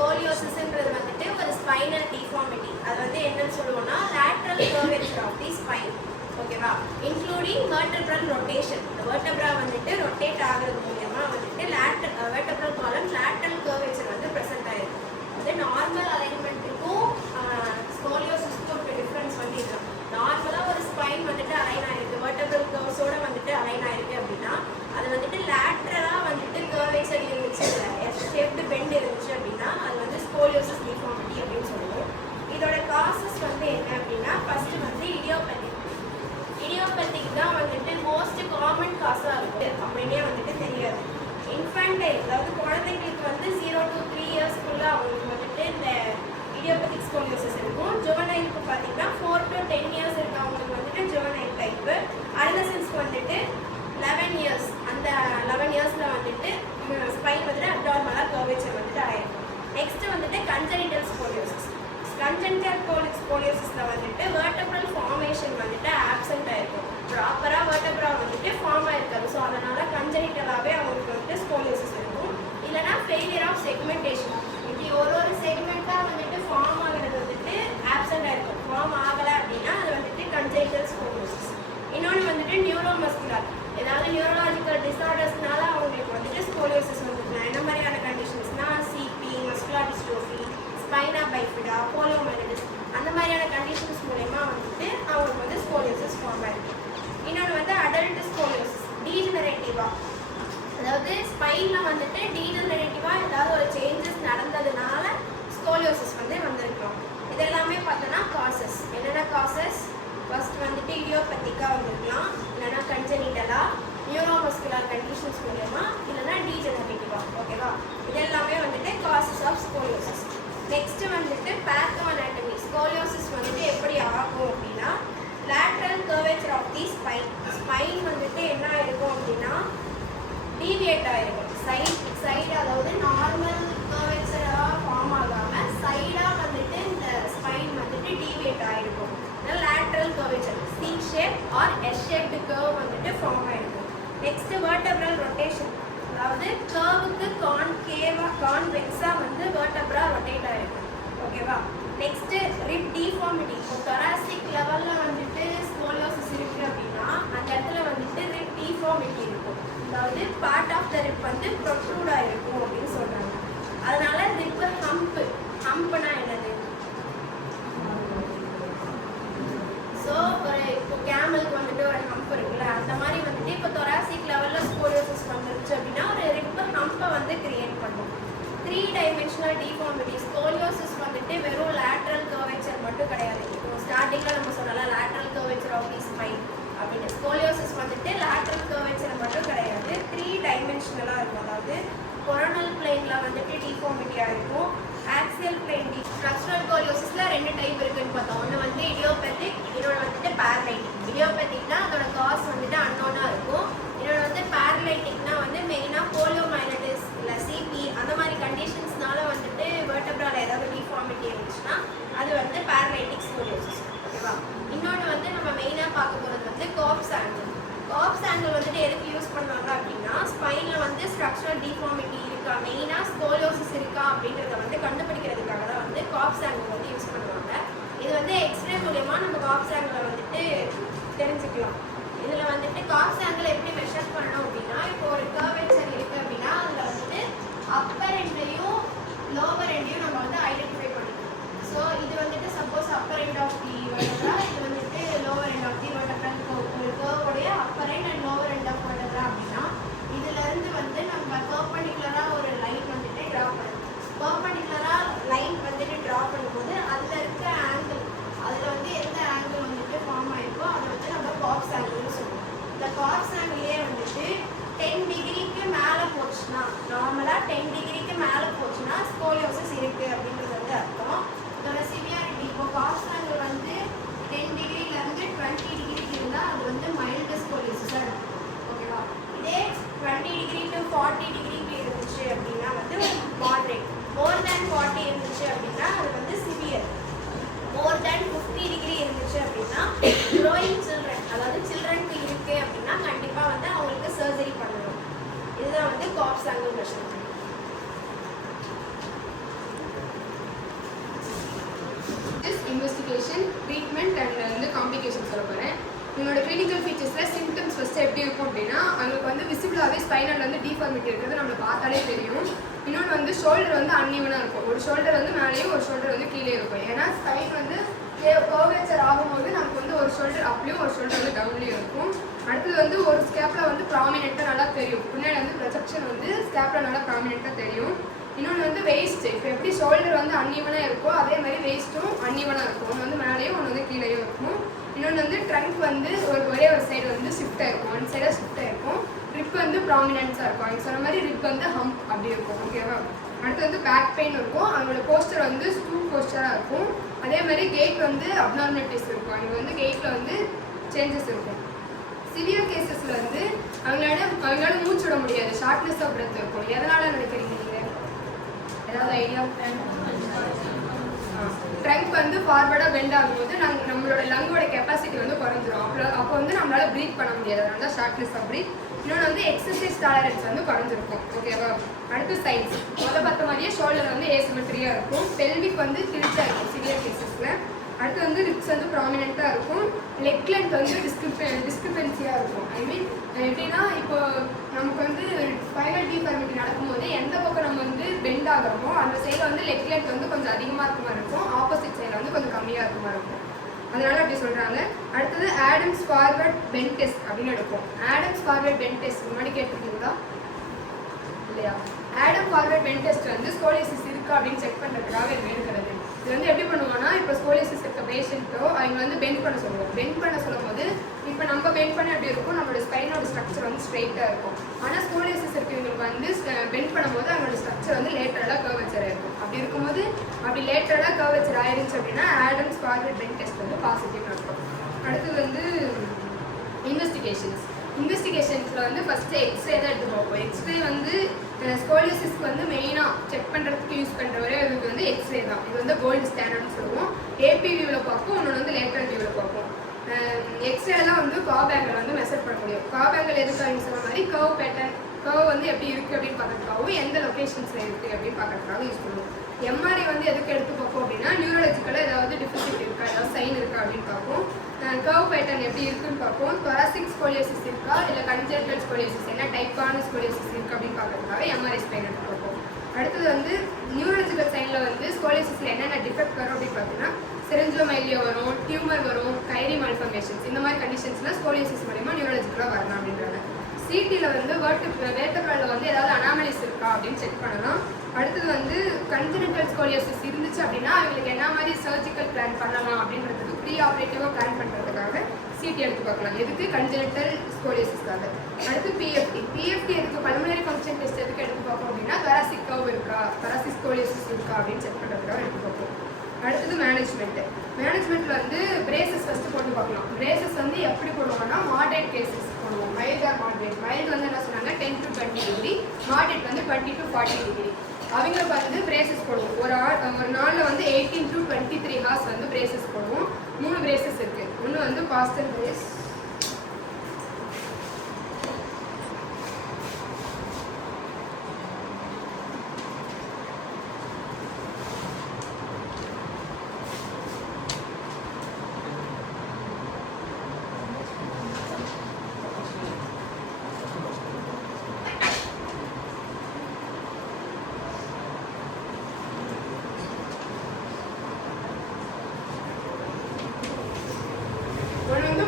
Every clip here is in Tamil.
ஸ்கோலியோசிஸ்ன்றது வந்துட்டு ஒரு ஸ்பைனல் டிஃபார்மிட்டி. அது வந்து என்னன்னு சொல்லுவோம்னா lateral curvature of the spine. ஓகேவா? Including vertebral rotation. இந்த வெர்டெப்ரா வந்துட்டு ரொட்டேட் ஆகிறது மூலமா வந்துட்டு வெர்டெப்ரல் காலம் லேட்டரல் கர்வேச்சர் வந்து ப்ரெசென்ட் ஆயிருக்கு. அது நார்மல் அலைன்மெண்ட்டுக்கும் ஸ்கோலியோசிஸ்க்கும் ஒரு டிஃப்ரென்ஸ் வந்து இதுதான். நார்மலாக ஒரு ஸ்பைன் வந்துட்டு அலைன் ஆயிருக்கு, வெர்டெப்ரல் கர்வ்ஸோட வந்துட்டு அலைன் ஆயிருக்கு அப்படின்னா அது வந்துட்டு லேட்டரலாக வந்துட்டு கர்வேச்சர் இருந்துச்சு, ஷேப்டு பெண்ட் இருந்துச்சு அப்படின்னா அது வந்து ஸ்கோலியோசிஸ் டிஃபார்மிட்டி அப்படின்னு சொல்லுவோம். இதோட காசஸ் வந்து என்ன அப்படின்னா ஃபர்ஸ்ட் வந்து இடியோபேத்திக். இடியோபேத்திக் தான் வந்துட்டு மோஸ்ட் காமன் காசாக இருக்குது அப்படின்னே வந்துட்டு தெரியாது. இன்ஃபேண்டைல், அதாவது குழந்தைங்களுக்கு வந்து 0 to 3 இயர்ஸ்க்குள்ள அவங்களுக்கு வந்துட்டு இந்த இடியோபேத்திக் ஸ்கோலியோசிஸ் இருக்கும். ஜுவனைலுக்கு பார்த்தீங்கன்னா 4 to 10 இயர்ஸ் இருக்கவங்களுக்கு வந்துட்டு ஜுவனைல் டைப்பு. அடலசன்ஸ்க்கு வந்துட்டு 11 இயர்ஸ், அந்த 11 இயர்ஸில் வந்துட்டு ஸ்பைன் வந்துட்டு அப்டார்மலாக கர்வேச்சர் வந்துட்டு ஆயிருக்கும். நெக்ஸ்ட் வந்துட்டு கன்ஜெனிட்டல் ஸ்கோலியோசிஸ். கன்ஜெனிட்டல் ஸ்கோலியோசிஸில் வந்துட்டு வெர்டெப்ரல் ஃபார்மேஷன் வந்துட்டு ஆப்சென்ட் ஆயிருக்கும். ப்ராப்பராக வெர்டெப்ரா வந்துட்டு ஃபார்ம் ஆயிருக்காது. ஸோ அதனால் கன்ஜெனிட்டலாகவே அவங்களுக்கு வந்துட்டு ஸ்கோலியோசிஸ் இருக்கும். இல்லைனா ஃபெயிலியர் ஆஃப் செக்மெண்டேஷன். இப்படி ஒரு செக்மெண்ட்டாக வந்துட்டு ஃபார்ம் ஆகிறது வந்துட்டு ஆப்சென்ட் ஆயிருக்கும். ஃபார்ம் ஆகலை அப்படின்னா அது வந்துட்டு கன்ஜெனிட்டல் ஸ்கோலியோசிஸ். இன்னொன்று வந்துட்டு நியூரோமஸ்குலர், ஏதாவது நியூரலாஜிக்கல் டிஸார்டர்ஸ்னால அவங்களுக்கு வந்துட்டு ஸ்கோலியோசிஸ் வந்துருக்கலாம். என்ன மாதிரியான கண்டிஷன்ஸ்னால் சிபி, மஸ்குலர் டிஸ்ட்ரோஃபி, ஸ்பைனா பைஃபிடா, போலியோமைலிட்டிஸ், அந்த மாதிரியான கண்டிஷன்ஸ் மூலமா வந்துட்டு அவங்களுக்கு வந்து ஸ்கோலியோசிஸ் ஃபார்ம் ஆயிருக்கு. இன்னொன்று வந்து அடல்ட் ஸ்கோலியோசிஸ், டீஜெனரேட்டிவாக, அதாவது ஸ்பைனில் வந்துட்டு டீஜெனரேட்டிவாக ஏதாவது ஒரு சேஞ்சஸ் நடந்ததுனால ஸ்கோலியோசிஸ் வந்து வந்திருக்கிறோம். இதெல்லாமே பார்த்தோன்னா காசஸ். என்னென்ன காசஸ்? ஃபர்ஸ்ட் வந்துட்டு இடியோபேத்திக்காக வந்திருக்கலாம், இல்லைனா கன்ஜெனிட்டலாக, நியூரோமஸ்குலர் கண்டிஷன்ஸ் மூலமா, இல்லைனா டீஜெனரேட்டிவாக. ஓகேவா? இதெல்லாமே வந்துட்டு காசஸ் ஆஃப் ஸ்கோலியோசிஸ். நெக்ஸ்ட் வந்துட்டு பேத்தோ அனாட்டமி. ஸ்கோலியோசிஸ் வந்துட்டு எப்படி ஆகும் அப்படின்னா lateral curvature of the spine. Spine வந்துட்டு என்ன ஆயிருக்கும் அப்படின்னா டீவியேட் ஆயிருக்கும். சைடு அதாவது நார்மல் கர்வேச்சராக ஃபார்ம் ஆகாமல் சைடாக வந்துட்டு இந்த ஸ்பைன் வந்துட்டு டீவியேட் ஆயிருக்கும். Lateral curvature, C shape or S shaped curve வந்துட்டு ஃபார்ம் ஆயிருக்கும். நெக்ஸ்ட் வெர்டெப்ரல் ரொட்டேஷன், அதாவது கர்வுக்கு கான்வெக்ஸாக வந்து வெர்டெப்ரா ரொட்டேட் ஆயிருக்கும். ஓகேவா? Next rib deformity. இப்போ தொராசிக் லெவலில் வந்துட்டு ஸ்கோலியோசிஸ் இருக்குது அப்படின்னா அந்த இடத்துல வந்துட்டு ரிப் டிஃபார்மிட்டி இருக்கும். அதாவது பார்ட் ஆஃப் த ரிப் வந்து ப்ரொட்ரூட் ஆகிருக்கும் அப்படின்னு சொல்கிறாங்க. அதனால ரிப்பு ஹம்ப்னா என்னது? ஸோ ஒரு இப்போ கேமலுக்கு வந்துட்டு ஒரு ஹம்ப் இருக்குல்ல, அந்த மாதிரி வந்துட்டு இப்போ தொராசிக் லெவலில் ஸ்கோலியோசிஸ் வந்துருச்சு அப்படின்னா ஒரு ரிப்பு ஹம்பை வந்து கிரியேட் பண்ணும். 3 dimensional deformity. ஸ்கோலியோசிஸ் வந்துட்டு வெறும் லேட்ரல் கர்வேச்சர் மட்டும் கிடையாது. இப்போ ஸ்டார்டிங்கில் நம்ம சொல்லலாம் lateral curvature of the spine அப்படின்னு. ஸ்கோலியோசிஸ் வந்துட்டு லேட்ரல் கர்வேச்சர் மட்டும் கிடையாது, 3 dimensional இருக்கும். அதாவது கொரோனல் பிளேனில் வந்துட்டு டிஃபார்மிட்டியாக இருக்கும், ஆக்சியல் பிளேன். ஸ்ட்ரக்சரல் ஸ்கோலியோசிஸில் 2 டைப் இருக்குன்னு பார்த்தோம். ஒன்று வந்து இடியோபேத்திக், இன்னொன்று வந்துட்டு பேரலைட்டிக். இடியோபேத்திக்னா அதோட காஸ் வந்துட்டு அன்னோனாக இருக்கும். இன்னொன்று வந்து பேரலைட்டிக்னா வந்து மெயினாக போலியோமைலிட்டிஸ் இல்லை சிபி அந்த மாதிரி கண்டிஷன்ஸ்னால வந்துட்டு வெர்டெப்ரால ஏதாவது டிஃபார்மிட்டி இருந்துச்சுன்னா அது வந்து பேரலைட்டிக் ஸ்கோலியோசிஸ். ஓகேவா? இன்னொன்று வந்து நம்ம மெயினாக பார்க்க போகிறது வந்து கார்ப்ஸ் ஆங்கிள். கார்ப்ஸ் ஆங்கிள் வந்துட்டு எதுக்கு யூஸ் பண்ணுவாங்க அப்படின்னா ஸ்பைனில் வந்து ஸ்ட்ரக்சரல் டிஃபார்மிட்டி இருக்கா, மெயினாக ஸ்கோலியோசிஸ் இருக்கா இன்வெஸ்டிகேஷன், ட்ரீட்மெண்ட் அண்ட் வந்து காம்ப்ளிகேஷன் சொல்ல போகிறேன். இவங்களோட கிளினிக்கல் ஃபீச்சர்ஸில் சிம்டம்ஸ் ஃபஸ்ட்டு எப்படி இருக்கும் அப்படின்னா, அவங்களுக்கு வந்து விசிபிளாகவே ஸ்பைனல் வந்து டீஃபார்மிட்டி இருக்கிறது நம்மளுக்கு பார்த்தாலே தெரியும். இன்னொன்று வந்து ஷோல்டர் வந்து அன்ஈவனாக இருக்கும். ஒரு ஷோல்டர் வந்து மேலேயும் ஒரு ஷோல்டர் வந்து கீழே இருக்கும். ஏன்னா ஸ்பைன் வந்து கர்வேச்சர் ஆகும்போது நமக்கு வந்து ஒரு ஷோல்டர் அப்லேயும் ஒரு ஷோல்டர் வந்து டவுன்லேயும் இருக்கும். அடுத்தது வந்து ஒரு ஸ்கேப்பில் வந்து ப்ராமினெண்ட்டாக நல்லா தெரியும். பின்னாடி வந்து ப்ரொஜெக்ஷன் வந்து ஸ்கேப்பில் நல்லா ப்ராமினெண்ட்டாக தெரியும். இன்னொன்று வந்து வெயிஸ்ட், இப்போ எப்படி ஷோல்டர் வந்து அன்ஈவனாக இருக்கோ அதே மாதிரி வெயிஸ்ட்டும் அன்ஈவனாக இருக்கும். ஒன்று வந்து மேலேயும் ஒன்று வந்து கீழேயும் இருக்கும். இன்னொன்று வந்து ட்ரங்க் வந்து ஒரே ஒரு சைடு வந்து ஷிஃப்டாக இருக்கும், ஒன் சைடாக ஷிஃப்டாக இருக்கும். ரிப் வந்து ப்ராமினென்ஸாக இருக்கும். அவங்க சொன்ன மாதிரி ரிப் வந்து ஹம்ப் அப்படி இருக்கும். ஓகேவா? அடுத்து வந்து பேக் பெயின் இருக்கும். அவங்களோட போஸ்டர் வந்து ஸ்டூப் போஸ்டராக இருக்கும். அதே மாதிரி கேட் வந்து அப்நார்மலிட்டிஸ் இருக்கும். அவங்க வந்து கேட்டில் வந்து சேஞ்சஸ் இருக்கும். சிவியர் கேசஸில் வந்து அவங்களால மூச்சு விட முடியாது, ஷார்ட்னஸ் ஆஃப் பிரெத் இருக்கும். எதனால் நினைக்கிறீங்க நீங்கள்? ஏதாவது ஐடியா? ட்ரங்க் வந்து ஃபார்வர்டாக பெண்ட் ஆகும்போது நம்மளோட லங்கோட கெப்பாசிட்டி வந்து குறைஞ்சிரும். அப்போ வந்து நம்மளால் ப்ரீத் பண்ண முடியாது. அதனால தான் ஷார்ட்னஸ் ஆஃப் ப்ரீத். இன்னொன்று வந்து எக்ஸசைஸ் டாலரன்ஸ் வந்து குறைஞ்சிருக்கும். ஓகேவா? அடுத்து சைன்ஸ் பார்த்த மாதிரியே ஷோல்டர் வந்து ஏசிமெட்ரியாக இருக்கும். பெல்விக் வந்து திரிச்சா இருக்கும் சிவியர் கேசஸில். அடுத்து வந்து ரிப்ஸ் வந்து ப்ராமினெண்ட்டாக இருக்கும். லெக் லென்த் வந்து டிஸ்கிரிபென்சியாக இருக்கும். ஐ மீன் எப்படின்னா, இப்போ நமக்கு வந்து ஸ்பைனல் டீஃபார்மிட்டி நடக்கும்போது எந்த பக்கம் நம்ம வந்து பெண்ட் ஆகிறோமோ அந்த சைடில் வந்து லெக் லென்த் வந்து கொஞ்சம் அதிகமாக இருக்க மாதிரி இருக்கும், ஆப்போசிட் சைடில் வந்து கொஞ்சம் கம்மியாக இருக்க மாதிரி இருக்கும். அதனால அப்படி சொல்கிறாங்க. அடுத்தது ஆடம்ஸ் ஃபார்வர்ட் பெண்ட் டெஸ்ட் அப்படின்னு எடுப்போம். ஆடம்ஸ் ஃபார்வர்ட் பெண்ட் டெஸ்ட் முன்னாடி கேட்டிருக்கீங்களா இல்லையா? ஆடம் ஃபார்வர்ட் பெண்ட் டெஸ்ட் வந்து ஸ்கோலியோசிஸ் இருக்கா அப்படின்னு செக் பண்ணுறதுக்காக இது எடுக்கிறது. இது வந்து எப்படி பண்ணுவோம்னா, இப்போ ஸ்கோலியோசிஸ் இருக்க பேஷண்ட்டோ அவங்க வந்து பெண்ட் பண்ண சொல்லுவோம். பெண்ட் பண்ண சொல்லும் போது இப்போ நம்ம பெண்ட் பண்ண எப்படி இருக்கும், நம்மளோட ஸ்பைனோட ஸ்ட்ரக்சர் வந்து ஸ்ட்ரெயிட்டாக இருக்கும். ஆனால் ஸ்கோலியோசிஸ் இருக்கவங்களுக்கு வந்து பெண்ட் பண்ணும்போது அவங்களோட ஸ்ட்ரக்சர் வந்து லேட்டரலாக கர்வேச்சராக இருக்கும். அப்படி இருக்கும்போது அப்படி லேட்டரலாக கர்வேச்சர் ஆயிருந்துச்சு அப்படின்னா ஆடம்ஸ் ஃபார்வர்ட் பெண்ட் டெஸ்ட் வந்து பாசிட்டிவ்னு இருக்கும். அடுத்தது வந்து இன்வெஸ்டிகேஷன்ஸில் வந்து ஃபஸ்ட்டு எக்ஸ்ரே தான் எடுத்து பார்ப்போம். எக்ஸ்ரே வந்து ஸ்கோலியோசிஸ்க்கு வந்து மெயினாக செக் பண்ணுறதுக்கு யூஸ் பண்ணுற ஒரே இதுக்கு வந்து எக்ஸ்ரே தான். இது வந்து கோல்டு ஸ்டாண்டர்ட்னு சொல்லுவோம். ஏபி வியூவில் பார்ப்போம், இன்னொன்று வந்து லேட்டரல் வியூவில் பார்ப்போம். எக்ஸ்ரேலாம் வந்து கர்வ் ஆங்கிள் வந்து மெஷர் பண்ண முடியும். கர்வ் ஆங்கிள் எதுக்காக சொன்ன மாதிரி கர்வ் பேட்டர்ன், கர்வ் வந்து எப்படி இருக்குது அப்படின்னு பார்க்கறதுக்காகவும் எந்த லொக்கேஷன்ஸில் இருக்குது அப்படின்னு பார்க்கறதுக்காக யூஸ் பண்ணுவோம். எம்ஆர்ஐ வந்து எதுக்கு எடுத்து பார்ப்போம் அப்படின்னா, நியூரலஜிக்கலாக ஏதாவது டிஃபிசிட் இருக்கா, ஏதாவது சைன் இருக்கா அப்படின்னு பார்ப்போம். கர்வ் பேட்டர்ன் எப்படி இருக்குன்னு பார்ப்போம். தொராசிக் ஸ்கோலியோசிஸ் இருக்கா இல்லை கன்ஜென்டல் ஸ்கோலியோசிஸ் என்ன டைப்பான ஸ்கோலியோசிஸ் இருக்குது அப்படின்னு பார்க்கறதுக்காக எம்ஆர்ஐ ஸ்பைன் எடுத்து பார்ப்போம். அடுத்தது வந்து நியூரலஜிக்கல் சைனில் வந்து ஸ்கோலியோசிஸில் என்னென்ன டிஃபெக்ட் வரும் அப்படின்னு பார்த்தீங்கன்னா, செரிஞ்சோமைலியா வரும், டியூமர் வரும், கைரி மால்ஃபர்மேஷன்ஸ், இந்த மாதிரி கண்டிஷன்ஸ்லாம் ஸ்கோலியோசிஸ் மூலமா நியூரலஜிக்கலாக வரலாம் அப்படின்றாங்க. சிடியில் வந்து வேர்டபிரலில் வந்து ஏதாவது அனாமலிஸ் இருக்கா அப்படின்னு செக் பண்ணலாம். அடுத்தது வந்து கன்ஜெனிட்டல் ஸ்கோலியோசிஸ் இருந்துச்சு அப்படின்னா அவங்களுக்கு என்ன மாதிரி சர்ஜிக்கல் பிளான் பண்ணலாம் அப்படின்றதுக்கு ப்ரீ ஆப்ரேட்டிவாக பிளான் பண்ணுறதுக்காக சிடி எடுத்து பார்க்கலாம். எதுக்கு? கன்ஜெனிட்டல் ஸ்கோலியோசிஸ்க்காக. அடுத்து பிஎஃப்டி எதுக்கு? பல்மனரி ஃபங்க்ஷன் டெஸ்ட் எதுக்கு எடுத்து பார்ப்போம் அப்படின்னா, தொராசிக் கர்வ் இருக்கா, தொராசிக் ஸ்கோலியோசிஸ் இருக்கா அப்படின்னு செக் பண்ணுறதுக்காக எடுத்து பார்ப்போம். அடுத்தது மேனேஜ்மெண்ட்டில் வந்து பிரேசஸ் ஃபஸ்ட்டு போட்டு பார்க்கலாம். பிரேசஸ் வந்து எப்படி போடுவோம்னா, மாடரேட் கேசஸ் போடுவோம். Mild or moderate. மைல்டு வந்து என்ன சொன்னாங்க, 10 to 20 டிகிரி. மாடரேட் வந்து 20 to 40 டிகிரி. அவங்களுக்கு வந்து பிரேசஸ் போடுவோம். ஒரு நாளில் வந்து 18 to 23 ஹார்ஸ் வந்து பிரேசஸ் போடுவோம். 3 பிரேசஸ் இருக்குது. ஒன்று வந்து பாஸ்டல் பிரேஸ்,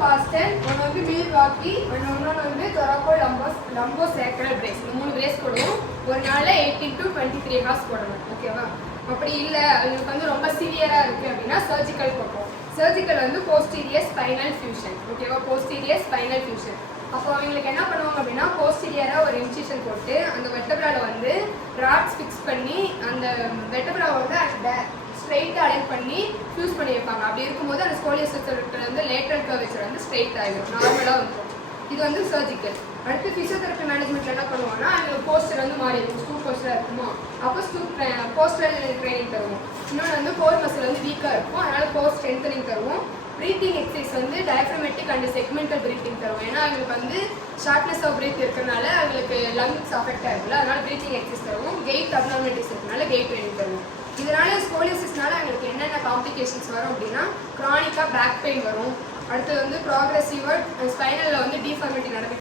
பாஸ்டல், ஒன்று வந்து மீல்வாக்கி, இன்னொன்று வந்து தொராக்கோ லம்போ சேக்ரல் பிரேஸ். இந்த 3 பிரேஸ் போடுவோம். ஒரு நாளில் 18 to 23 ஹார்ஸ் போடணும். ஓகேவா? அப்படி இல்லை அவங்களுக்கு வந்து ரொம்ப சிவியராக இருக்குது அப்படின்னா சர்ஜிக்கல் போடுவோம். சர்ஜிக்கல் வந்து போஸ்டீரியர் ஸ்பைனல் ஃபியூஷன். ஓகேவா? Posterior spinal fusion. அப்போ அவங்களுக்கு என்ன பண்ணுவாங்க அப்படின்னா, போஸ்டீரியராக ஒரு இன்சிஷன் போட்டு அந்த வெர்டபிரால வந்து ராட்ஸ் ஃபிக்ஸ் பண்ணி அந்த வெர்டபிராவை வந்து அந்த ஸ்ட்ரெயிட்டாக அலைன் பண்ணி ஃபியூஸ் பண்ணி வைப்பாங்க. அப்படி இருக்கும்போது அந்த ஸ்கோலியோசிஸ் வந்து லேட்டரல் கர்வேச்சர் வந்து ஸ்ட்ரெயிட் ஆகிடும், நார்மலாக வந்துடும். இது வந்து சர்ஜிக்கல். அடுத்து ஃபிசியோதெரப்பி மேனேஜ்மெண்ட்டில் என்ன பண்ணுவோம்னா, அவங்களுக்கு போஸ்டர் வந்து மாறி இருக்கும். ஸ்டூப் போஸ்டராக இருக்குமா, அப்போ போஸ்டரல் ட்ரைனிங் தருவோம். இன்னொன்று வந்து கோர் மசில் வந்து வீக்காக இருக்கும், அதனால் கோர் ஸ்ட்ரென்தனிங் தருவோம். ப்ரீத்திங் எக்ஸசைஸ் வந்து டயஃப்ரமேட்டிக் அண்ட் செக்மெண்டல் ப்ரீத்திங் தரும். ஏன்னா அவங்களுக்கு வந்து ஷார்ட்னஸ் ஆஃப் ப்ரீத் இருக்கிறனால அவங்களுக்கு லங்ஸ் அஃபெக்ட் ஆகிருக்குல்ல, அதனால ப்ரீத்திங் எக்ஸசைஸ் தருவோம். கெயிட் அப்னார்மலிட்டிஸ் இருக்கனால கெயிட் ட்ரைனிங் தருவோம். இதனால ஸ்கோலியோசிஸ்னால அவங்களுக்கு என்னென்ன காம்ப்ளிகேஷன்ஸ் வரும் அப்படின்னா க்ரானிக்காக பேக் பெயின் வரும். அடுத்தது வந்து ப்ராக்ரெசிவாக ஸ்பைனலில் வந்து டீஃபார்மிட்டி நடக்கும்.